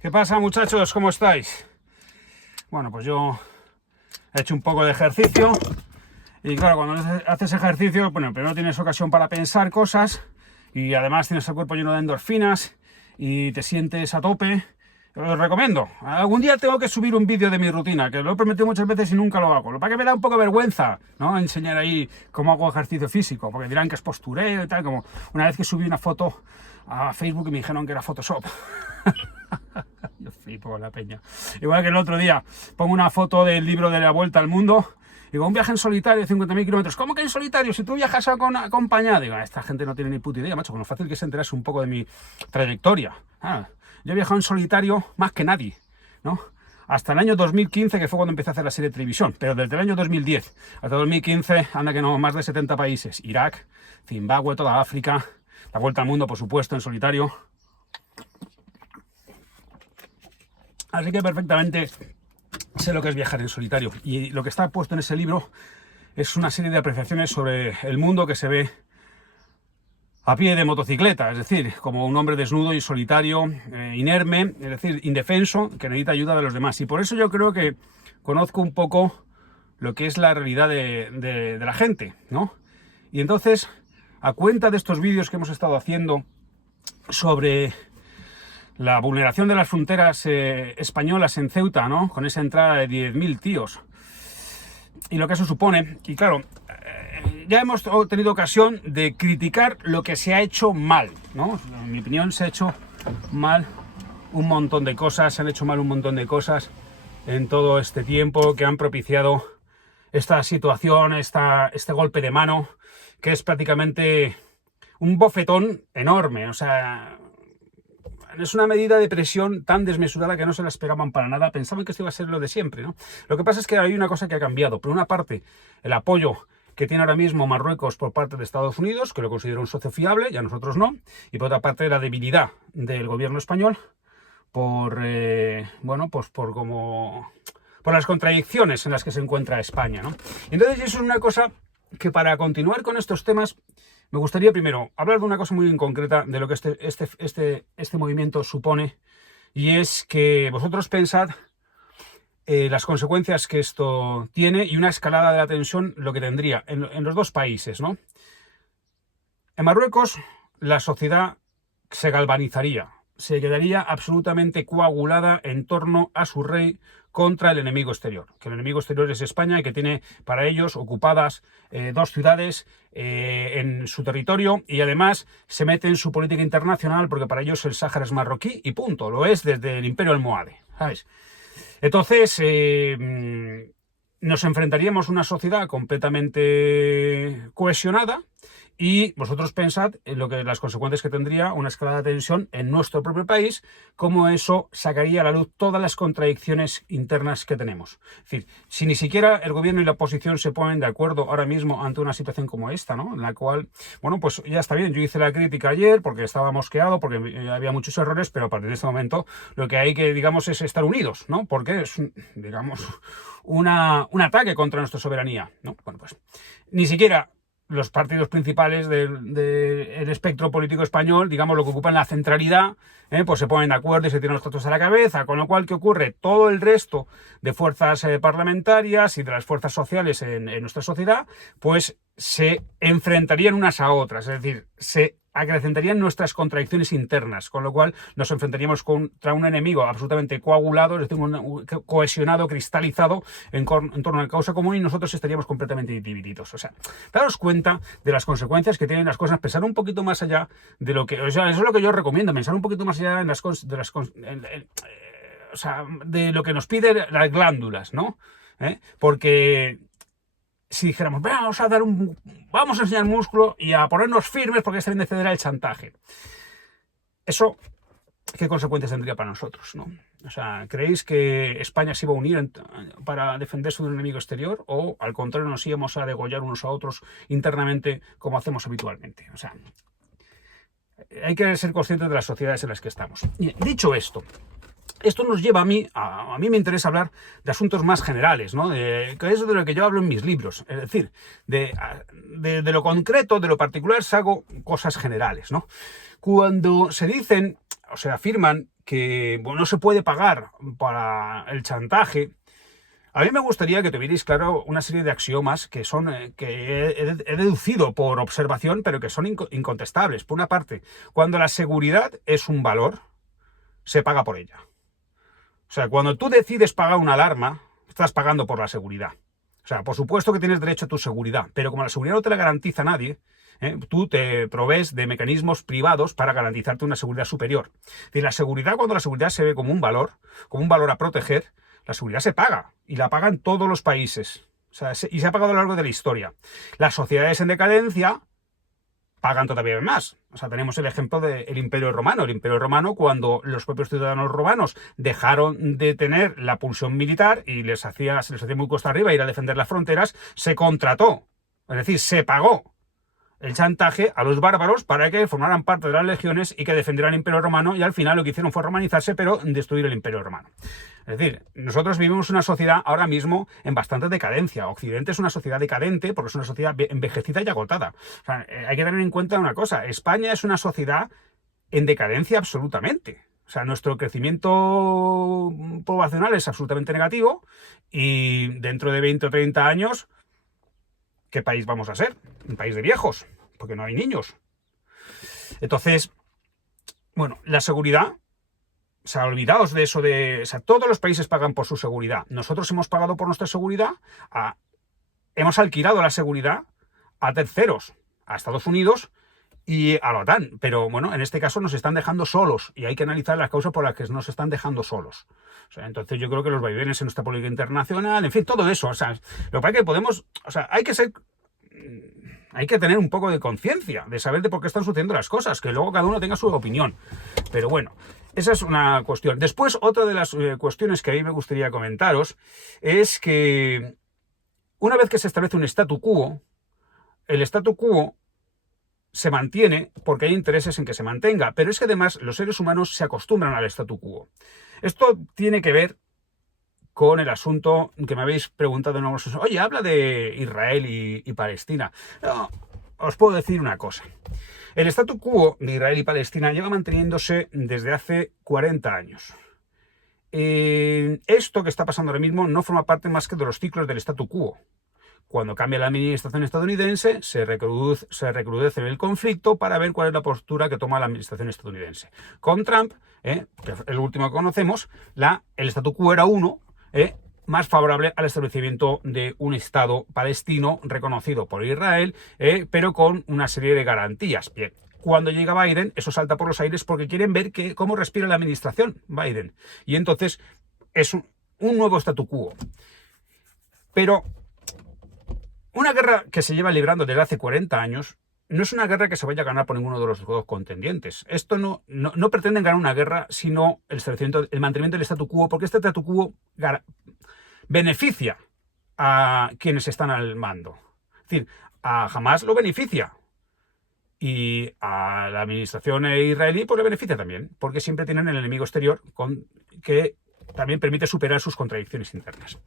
¿Qué pasa, muchachos? ¿Cómo estáis? Bueno, pues yo he hecho un poco de ejercicio y claro, cuando haces ejercicio, bueno, primero tienes ocasión para pensar cosas y además tienes el cuerpo lleno de endorfinas y te sientes a tope. Os recomiendo. Algún día tengo que subir un vídeo de mi rutina, que lo he prometido muchas veces y nunca lo hago. Lo para que me da un poco de vergüenza, ¿no? Enseñar ahí cómo hago ejercicio físico, porque dirán que es postureo y tal, como una vez que subí una foto a Facebook y me dijeron que era Photoshop. Yo flipo con la peña. Igual que el otro día pongo una foto del libro de la Vuelta al Mundo. Digo, un viaje en solitario de 50.000 kilómetros. ¿Cómo que en solitario? Si tú viajas acompañado. Digo, esta gente no tiene ni puta idea, macho. Con lo fácil que se enterase un poco de mi trayectoria. Yo he viajado en solitario más que nadie, ¿no? Hasta el año 2015, que fue cuando empecé a hacer la serie de televisión. Pero desde el año 2010 hasta 2015, anda que no, más de 70 países. Irak, Zimbabue, toda África. La Vuelta al Mundo, por supuesto, en solitario. Así que perfectamente sé lo que es viajar en solitario. Y lo que está puesto en ese libro es una serie de apreciaciones sobre el mundo que se ve a pie de motocicleta, es decir, como un hombre desnudo y solitario, inerme, es decir, indefenso, que necesita ayuda de los demás. Y por eso yo creo que conozco un poco lo que es la realidad de la gente, ¿no? Y entonces, a cuenta de estos vídeos que hemos estado haciendo sobre la vulneración de las fronteras españolas en Ceuta, ¿no? Con esa entrada de 10.000 tíos. Y lo que eso supone. Y claro, ya hemos tenido ocasión de criticar lo que se ha hecho mal, ¿no? En mi opinión se ha hecho mal un montón de cosas, se han hecho mal un montón de cosas en todo este tiempo que han propiciado esta situación, este golpe de mano, que es prácticamente un bofetón enorme. O sea, es una medida de presión tan desmesurada que no se la esperaban para nada. Pensaban que esto iba a ser lo de siempre, ¿no? Lo que pasa es que hay una cosa que ha cambiado. Por una parte, el apoyo que tiene ahora mismo Marruecos por parte de Estados Unidos, que lo considera un socio fiable, y a nosotros no. Y por otra parte, la debilidad del gobierno español por las contradicciones en las que se encuentra España, ¿no? Entonces, eso es una cosa que, para continuar con estos temas, me gustaría primero hablar de una cosa muy concreta de lo que este movimiento supone, y es que vosotros pensad las consecuencias que esto tiene y una escalada de la tensión lo que tendría en los dos países, ¿no? En Marruecos la sociedad se galvanizaría, se quedaría absolutamente coagulada en torno a su rey contra el enemigo exterior, que el enemigo exterior es España y que tiene para ellos ocupadas dos ciudades en su territorio, y además se mete en su política internacional porque para ellos el Sáhara es marroquí y punto, lo es desde el Imperio Almohade, ¿sabes? Entonces nos enfrentaríamos a una sociedad completamente cohesionada. Y vosotros pensad en las consecuencias que tendría una escalada de tensión en nuestro propio país, cómo eso sacaría a la luz todas las contradicciones internas que tenemos. Es decir, si ni siquiera el gobierno y la oposición se ponen de acuerdo ahora mismo ante una situación como esta, ¿no? En la cual, bueno, pues ya está bien, yo hice la crítica ayer porque estaba mosqueado, porque había muchos errores, pero a partir de este momento lo que hay que, digamos, es estar unidos, ¿no? Porque es, digamos, un ataque contra nuestra soberanía, ¿no? Bueno, pues ni siquiera los partidos principales del espectro político español, digamos, lo que ocupan la centralidad, pues se ponen de acuerdo y se tiran los tratos a la cabeza, con lo cual, ¿qué ocurre? Todo el resto de fuerzas parlamentarias y de las fuerzas sociales en nuestra sociedad, pues se enfrentarían unas a otras, es decir, se acrecentarían nuestras contradicciones internas, con lo cual nos enfrentaríamos contra un enemigo absolutamente coagulado, es decir, cohesionado, cristalizado en torno a la causa común, y nosotros estaríamos completamente divididos. O sea, daros cuenta de las consecuencias que tienen las cosas, pensar un poquito más allá de lo que... O sea, eso es lo que yo recomiendo, pensar un poquito más allá de lo que nos piden las glándulas, ¿no? Porque si dijéramos, vamos a enseñar músculo y a ponernos firmes porque está bien de ceder al chantaje, eso, ¿qué consecuencias tendría para nosotros, no? O sea, ¿creéis que España se iba a unir para defenderse de un enemigo exterior, o al contrario nos íbamos a degollar unos a otros internamente como hacemos habitualmente? O sea, hay que ser conscientes de las sociedades en las que estamos. Y dicho esto nos lleva a mí me interesa hablar de asuntos más generales, ¿no? Que es de lo que yo hablo en mis libros. Es decir, de lo concreto, de lo particular, hago cosas generales, ¿no? Cuando se dicen o se afirman que bueno, no se puede pagar para el chantaje, a mí me gustaría que tuvierais claro una serie de axiomas que son que he deducido por observación, pero que son incontestables. Por una parte, cuando la seguridad es un valor, se paga por ella. O sea, cuando tú decides pagar una alarma, estás pagando por la seguridad. O sea, por supuesto que tienes derecho a tu seguridad, pero como la seguridad no te la garantiza nadie, tú te provees de mecanismos privados para garantizarte una seguridad superior. Y la seguridad, cuando la seguridad se ve como un valor a proteger, la seguridad se paga, y la pagan todos los países. O sea, y se ha pagado a lo largo de la historia. Las sociedades en decadencia pagan todavía más. O sea, tenemos el ejemplo del Imperio Romano. El Imperio Romano, cuando los propios ciudadanos romanos dejaron de tener la pulsión militar y se les hacía muy cuesta arriba ir a defender las fronteras, se contrató, es decir, se pagó el chantaje a los bárbaros para que formaran parte de las legiones y que defendieran el Imperio Romano, y al final lo que hicieron fue romanizarse, pero destruir el Imperio Romano. Es decir, nosotros vivimos una sociedad ahora mismo en bastante decadencia. Occidente es una sociedad decadente porque es una sociedad envejecida y agotada. O sea, hay que tener en cuenta una cosa: España es una sociedad en decadencia absolutamente. O sea, nuestro crecimiento poblacional es absolutamente negativo, y dentro de 20 o 30 años, ¿qué país vamos a ser? Un país de viejos, porque no hay niños. Entonces, bueno, la seguridad, o sea, olvidaos de eso de... O sea, todos los países pagan por su seguridad. Nosotros hemos pagado por nuestra seguridad, hemos alquilado la seguridad a terceros, a Estados Unidos y a la OTAN. Pero bueno, en este caso nos están dejando solos, y hay que analizar las causas por las que nos están dejando solos. O sea, entonces yo creo que los vaivenes en nuestra política internacional, en fin, todo eso. O sea, lo que pasa es que podemos... O sea, hay que tener un poco de conciencia, de saber de por qué están sucediendo las cosas, que luego cada uno tenga su opinión. Pero bueno, esa es una cuestión. Después, otra de las cuestiones que a mí me gustaría comentaros es que una vez que se establece un statu quo, el statu quo se mantiene porque hay intereses en que se mantenga, pero es que además los seres humanos se acostumbran al statu quo. Esto tiene que ver con el asunto que me habéis preguntado en algunos... Oye, habla de Israel y Palestina. No, os puedo decir una cosa. El statu quo de Israel y Palestina lleva manteniéndose desde hace 40 años. Esto que está pasando ahora mismo no forma parte más que de los ciclos del statu quo. Cuando cambia la administración estadounidense, se recrudece el conflicto para ver cuál es la postura que toma la administración estadounidense. Con Trump, que es el último que conocemos, el statu quo era más favorable al establecimiento de un Estado palestino reconocido por Israel, pero con una serie de garantías. Bien, cuando llega Biden, eso salta por los aires porque quieren ver cómo respira la administración Biden. Y entonces es un nuevo statu quo. Pero una guerra que se lleva librando desde hace 40 años no es una guerra que se vaya a ganar por ninguno de los dos contendientes. Esto no pretenden ganar una guerra, sino el mantenimiento del statu quo, porque este statu quo beneficia a quienes están al mando. Es decir, a Hamás lo beneficia, y a la administración israelí pues le beneficia también, porque siempre tienen el enemigo exterior que también permite superar sus contradicciones internas.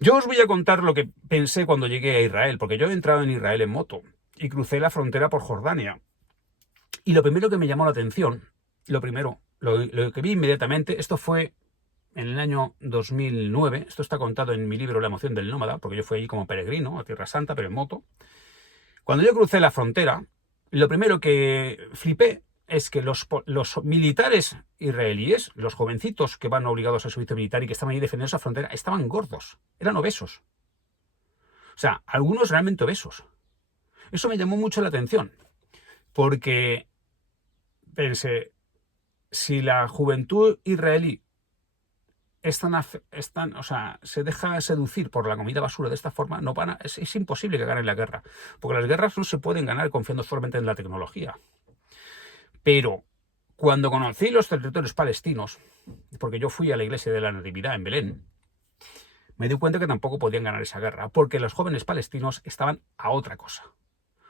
Yo os voy a contar lo que pensé cuando llegué a Israel, porque yo he entrado en Israel en moto y crucé la frontera por Jordania. Y lo primero que me llamó la atención, lo que vi inmediatamente, esto fue en el año 2009, esto está contado en mi libro La emoción del nómada, porque yo fui allí como peregrino a Tierra Santa, pero en moto. Cuando yo crucé la frontera, lo primero que flipé es que los militares israelíes, los jovencitos que van obligados al servicio militar y que estaban ahí defendiendo esa frontera, estaban gordos, eran obesos. O sea, algunos realmente obesos. Eso me llamó mucho la atención, porque pensé, si la juventud israelí se deja seducir por la comida basura de esta forma, es imposible que ganen la guerra, porque las guerras no se pueden ganar confiando solamente en la tecnología. Pero cuando conocí los territorios palestinos, porque yo fui a la iglesia de la Natividad en Belén, me di cuenta que tampoco podían ganar esa guerra, porque los jóvenes palestinos estaban a otra cosa.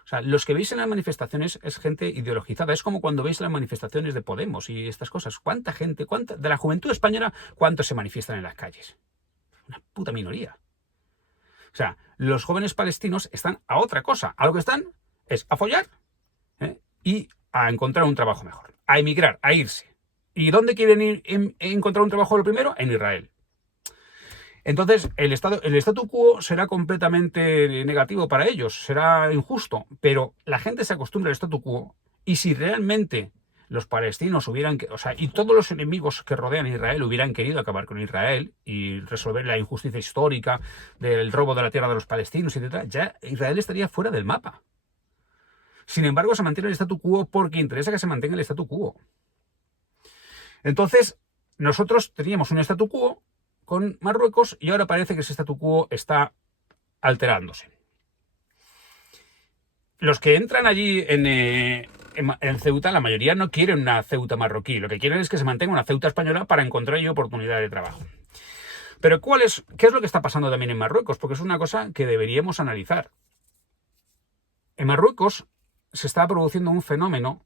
O sea, los que veis en las manifestaciones es gente ideologizada. Es como cuando veis las manifestaciones de Podemos y estas cosas. ¿Cuánta gente, de la juventud española, cuántos se manifiestan en las calles? Una puta minoría. O sea, los jóvenes palestinos están a otra cosa. A lo que están es a follar y a encontrar un trabajo mejor, a emigrar, a irse. ¿Y dónde quieren ir encontrar un trabajo lo primero? En Israel. Entonces, el statu quo será completamente negativo para ellos, será injusto, pero la gente se acostumbra al statu quo y si realmente los palestinos y todos los enemigos que rodean a Israel hubieran querido acabar con Israel y resolver la injusticia histórica del robo de la tierra de los palestinos, etc., ya Israel estaría fuera del mapa. Sin embargo, se mantiene el statu quo porque interesa que se mantenga el statu quo. Entonces, nosotros teníamos un statu quo con Marruecos y ahora parece que ese statu quo está alterándose. Los que entran allí en Ceuta, la mayoría no quieren una Ceuta marroquí, lo que quieren es que se mantenga una Ceuta española para encontrar ahí oportunidad de trabajo. Pero ¿qué es lo que está pasando también en Marruecos? Porque es una cosa que deberíamos analizar. En Marruecos se está produciendo un fenómeno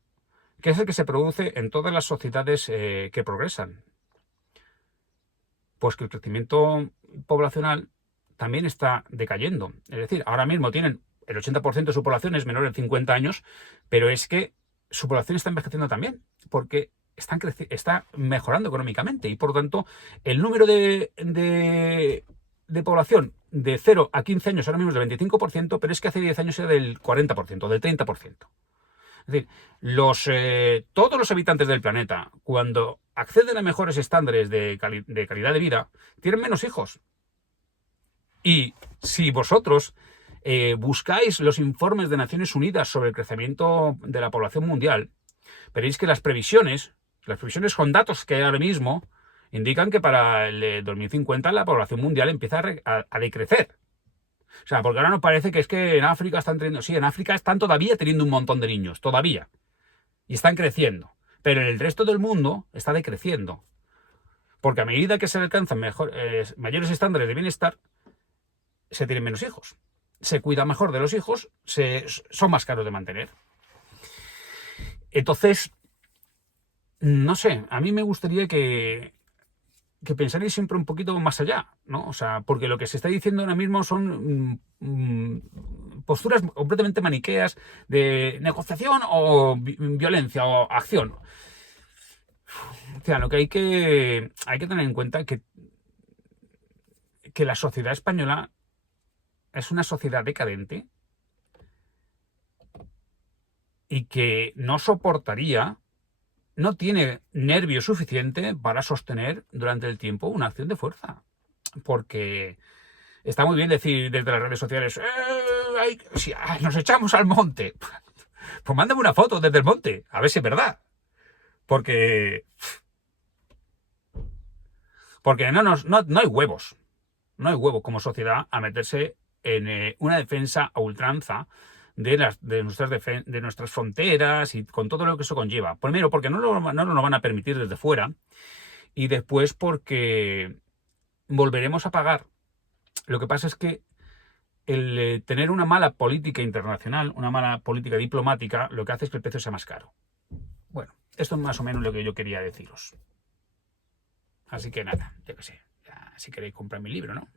que es el que se produce en todas las sociedades que progresan. Pues que el crecimiento poblacional también está decayendo. Es decir, ahora mismo tienen el 80% de su población es menor de 50 años, pero es que su población está envejeciendo también, porque está mejorando económicamente y por lo tanto el número de población de 0 a 15 años ahora mismo es del 25%, pero es que hace 10 años era del 40%, del 30%. Es decir, todos los habitantes del planeta, cuando acceden a mejores estándares de calidad de vida, tienen menos hijos. Y si vosotros buscáis los informes de Naciones Unidas sobre el crecimiento de la población mundial, veréis que las previsiones con datos que hay ahora mismo, indican que para el 2050 la población mundial empieza a decrecer. O sea, porque ahora nos parece que es que en África están teniendo... Sí, en África están todavía teniendo un montón de niños, todavía. Y están creciendo. Pero en el resto del mundo está decreciendo. Porque a medida que se alcanzan mayores estándares de bienestar, se tienen menos hijos. Se cuida mejor de los hijos, son más caros de mantener. Entonces, no sé, a mí me gustaría que pensaréis siempre un poquito más allá, ¿no? O sea, porque lo que se está diciendo ahora mismo son posturas completamente maniqueas de negociación o violencia o acción. O sea, lo que hay que tener en cuenta es que la sociedad española es una sociedad decadente y que no soportaría, no tiene nervio suficiente para sostener durante el tiempo una acción de fuerza. Porque está muy bien decir desde las redes sociales, nos echamos al monte. Pues mándame una foto desde el monte, a ver si es verdad. Porque no hay huevos. No hay huevos como sociedad a meterse en una defensa a ultranza de nuestras fronteras y con todo lo que eso conlleva. Primero, porque no nos lo van a permitir desde fuera. Y después porque volveremos a pagar. Lo que pasa es que el tener una mala política internacional, una mala política diplomática, lo que hace es que el precio sea más caro. Bueno, esto es más o menos lo que yo quería deciros. Así que nada, yo qué sé. Ya, si queréis comprar mi libro, ¿no?